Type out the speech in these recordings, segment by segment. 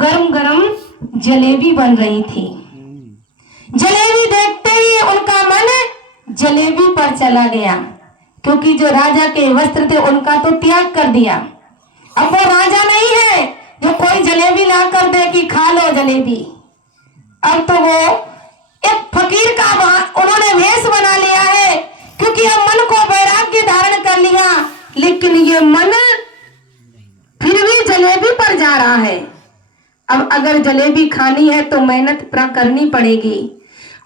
गरम गरम जलेबी बन रही थी। जलेबी देखते ही उनका मन जलेबी पर चला गया, क्योंकि जो राजा के वस्त्र थे उनका तो त्याग कर दिया। अब वो राजा नहीं है जो कोई जलेबी ला कर दे कि खा लो जलेबी। अब तो वो एक फकीर का उन्होंने वेश बना लिया है, क्योंकि अब मन को वैराग्य धारण कर लिया, लेकिन ये मन फिर भी जलेबी पर जा रहा है। अब अगर जलेबी खानी है तो मेहनत पूरा करनी पड़ेगी।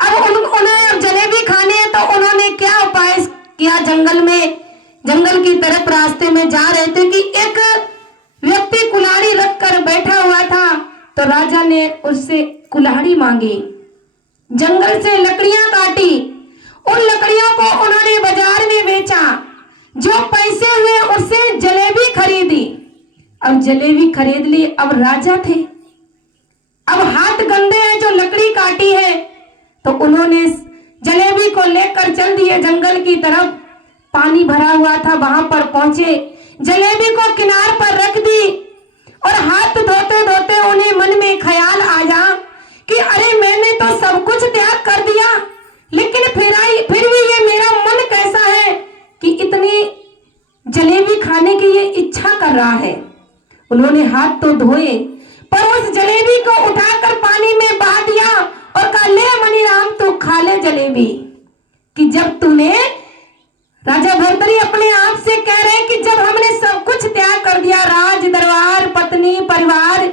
अब उन्हें अब जलेबी खानी है तो उन्होंने क्या उपाय किया, जंगल की तरफ रास्ते में जा रहे थे कि एक व्यक्ति कुल्हाड़ी रखकर बैठा हुआ था। तो राजा ने उससे कुल्हाड़ी मांगी, जंगल से लकड़ियां काटी, उन लकड़ियों को उन्होंने बाजार में बेचा, जो पैसे हुए उससे जलेबी खरीदी। अब जलेबी खरीद ली। अब राजा थे, अब हाथ गंदे हैं, जो लकड़ी काटी है, तो उन्होंने जलेबी को लेकर चल दिए जंगल की तरफ। पानी भरा हुआ था, वहां पर पहुंचे, जलेबी को किनार पर रख दी और हाथ धोते धोते उन्हें मन में ख्याल आया कि अरे मैंने तो सब कुछ त्याग कर दिया, लेकिन फिर भी ये मेरा मन कैसा है कि इतनी जलेबी खाने की ये इच्छा कर रहा है। उन्होंने हाथ तो धोए, पर उस जलेबी को उठाकर पानी में बहा दिया और कहा, ले मणिराम तू खा ले जलेबी। कि जब तूने, राजा भर्तरी अपने आप से कह रहे कि जब हमने सब कुछ त्याग कर दिया, राज दरबार, पत्नी, परिवार,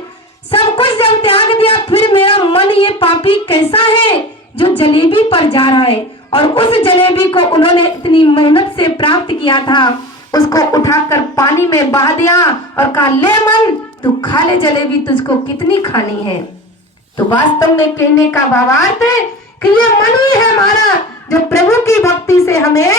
सब कुछ जब त्याग दिया, फिर मेरा मन ये पापी कैसा है जो जलेबी पर जा रहा है। और उस जलेबी को उन्होंने इतनी मेहनत से प्राप्त किया था, उसको उठाकर पानी में बहा दिया और कहा, ले मन तू खा ले जलेबी, तुझको कितनी खानी है। तो वास्तव में कहने का भावार्थ है कि ये मन ही है हमारा जो प्रभु की भक्ति से हमें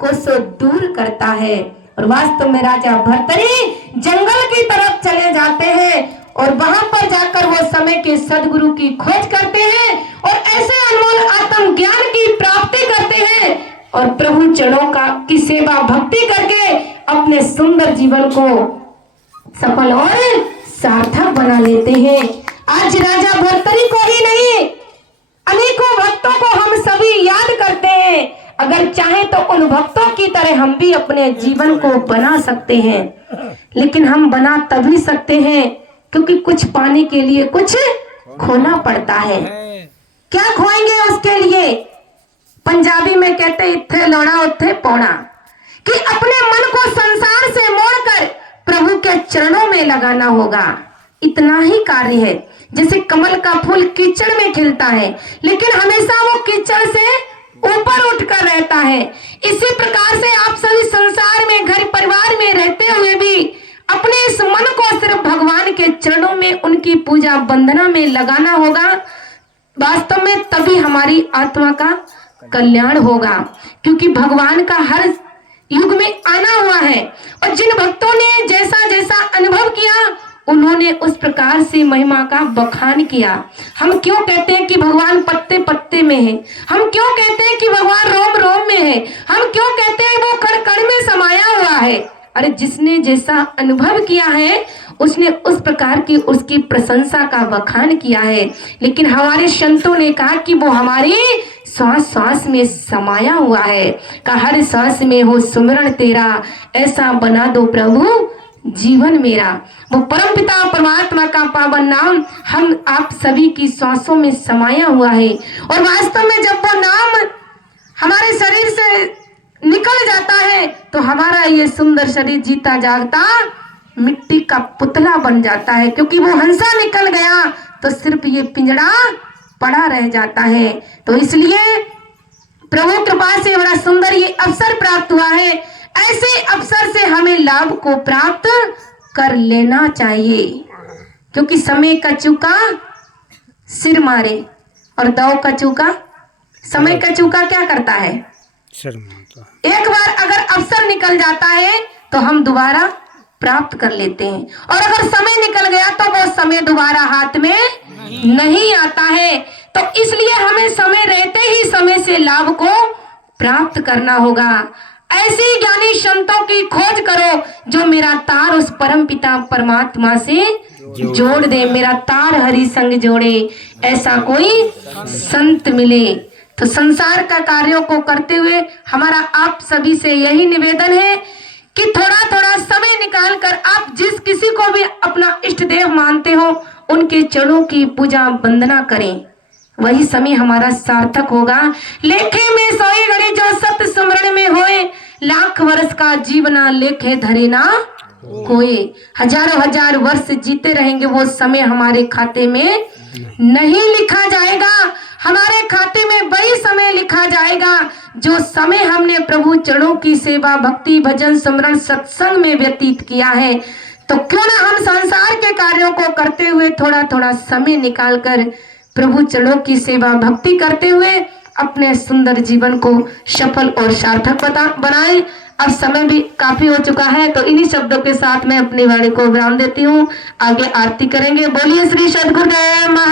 कोसों दूर करता है। और वास्तव में राजा भर्तरी जंगल की तरफ चले जाते हैं और वहां पर जाकर वो समय के सदगुरु की खोज करते हैं और ऐसे अनमोल आत्म ज्ञान की प्राप्ति करते हैं और प्रभु चरणों की सेवा भक्ति करके अपने सुंदर जीवन को सफल और सार्थक बना लेते हैं। आज राजा भर्तरी को ही नहीं, अनेकों भक्तों को हम सभी याद करते हैं। अगर चाहे तो उन भक्तों की तरह हम भी अपने जीवन को बना सकते हैं, लेकिन हम बना तभी सकते हैं क्योंकि कुछ पाने के लिए कुछ खोना पड़ता है। क्या खोएंगे उसके लिए? पंजाबी में कहते इत्थे लौड़ा उत्थे पौना, कि अपने मन को संसार से मोड़कर प्रभु के चरणों में लगाना होगा। इतना ही कार्य है। जैसे कमल का फूल कीचड़ में खिलता है, लेकिन हमेशा वो कीचड़ से ऊपर उठकर रहता है। इसी प्रकार से आप सभी संसार में, घर परिवार में रहते हुए भी अपने इस मन को सिर्फ भगवान के चरणों में, उनकी पूजा वंदना में लगाना होगा। वास्तव में तभी हमारी आत्मा का कल्याण होगा, क्योंकि भगवान का हर युग में आना हुआ है। और जिन भक्तों ने जैसा जैसा अनुभव किया, उन्होंने उस प्रकार से महिमा का बखान किया। हम क्यों कहते हैं कि भगवान पत्ते पत्ते में है? हम क्यों कहते हैं कि भगवान रोम रोम में है? हम क्यों कहते हैं वो कण कण में समाया हुआ है? अरे जिसने जैसा अनुभव किया है उसने उस प्रकार की उसकी प्रशंसा का बखान किया है। लेकिन हमारे संतों ने कहा कि वो हमारे श्वास श्वास में समाया हुआ है। का हर श्वास में हो सुमिरन तेरा, ऐसा बना दो प्रभु जीवन मेरा। वो परमपिता परमात्मा का पावन नाम हम आप सभी की श्वासों में समाया हुआ है। और वास्तव में जब वो नाम हमारे शरीर से निकल जाता है तो हमारा ये सुंदर शरीर जीता जागता मिट्टी का पुतला बन जाता है, क्योंकि वो हंसा निकल गया तो सिर्फ ये पिंजड़ा पड़ा रह जाता है। तो इसलिए प्रभु कृपा से बड़ा सुंदर ये अवसर प्राप्त हुआ है। ऐसे अवसर से हमें लाभ को प्राप्त कर लेना चाहिए, क्योंकि समय का चूका सिर मारे और दाव का चूका, समय का चूका क्या करता है? सिर मारता है। एक बार अगर अवसर निकल जाता है तो हम दोबारा प्राप्त कर लेते हैं, और अगर समय निकल गया तो वो समय दोबारा हाथ में नहीं आता है। तो इसलिए हमें समय रहते ही समय से लाभ को प्राप्त करना होगा। ऐसे ज्ञानी संतों की खोज करो जो मेरा तार उस परम पिता परमात्मा से जोड़ दे, मेरा तार हरि संग जोड़े, ऐसा कोई संत मिले। तो संसार का कार्यों को करते हुए हमारा आप सभी से यही निवेदन है कि थोड़ा थोड़ा समय निकाल कर आप जिस किसी को भी अपना इष्ट देव मानते हो उनके चरणों की पूजा वंदना करें, वही समय हमारा सार्थक होगा। लेखे में सोई घड़ी जो सत्य स्मरण में होए, लाख वर्ष का जीवना लेखे धरे ना कोई। हजारों हजार वर्ष जीते रहेंगे, वो समय हमारे खाते में नहीं लिखा जाएगा। हमारे खाते में वही समय लिखा जाएगा जो समय हमने प्रभु चरणों की सेवा, भक्ति, भजन, स्मरण, सत्संग में व्यतीत किया है। तो क्यों ना हम संसार के कार्यों को करते हुए थोड़ा थोड़ा समय निकालकर प्रभु चरणों की सेवा, भक्ति करते हुए अपने सुंदर जीवन को सफल और सार्थक बनाएं। अब समय भी काफी हो चुका है, तो इन्हीं शब्दों के साथ मैं अपनी वाणी को विराम देती हूँ। आगे आरती करेंगे। बोलिए श्री सद्गुरुदेव महाराज।